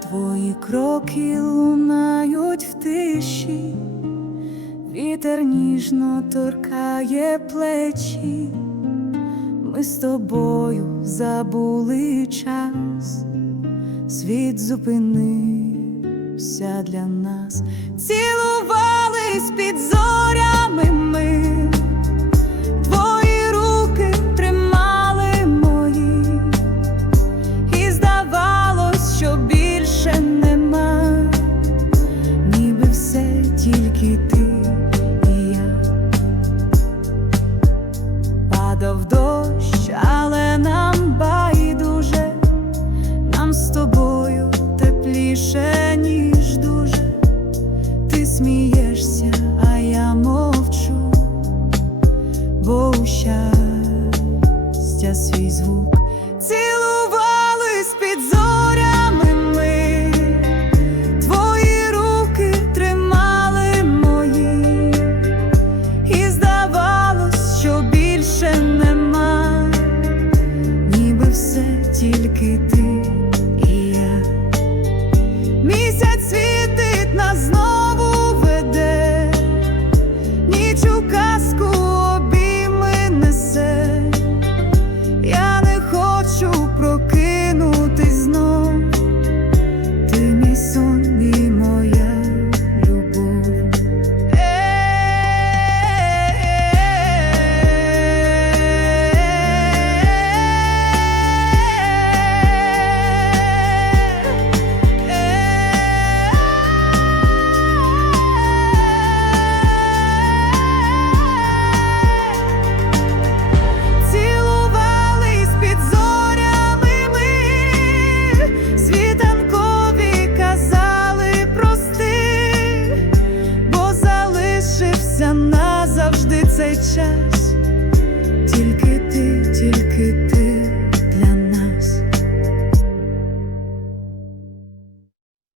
Твої кроки лунають в тиші, вітер ніжно торкає плечі, ми з тобою забули час, світ зупинився для нас, цілувались під зорями ми. Свій звук. Цілувались під зорями ми, твої руки тримали мої, і здавалось, що більше нема, ніби все тільки ти chest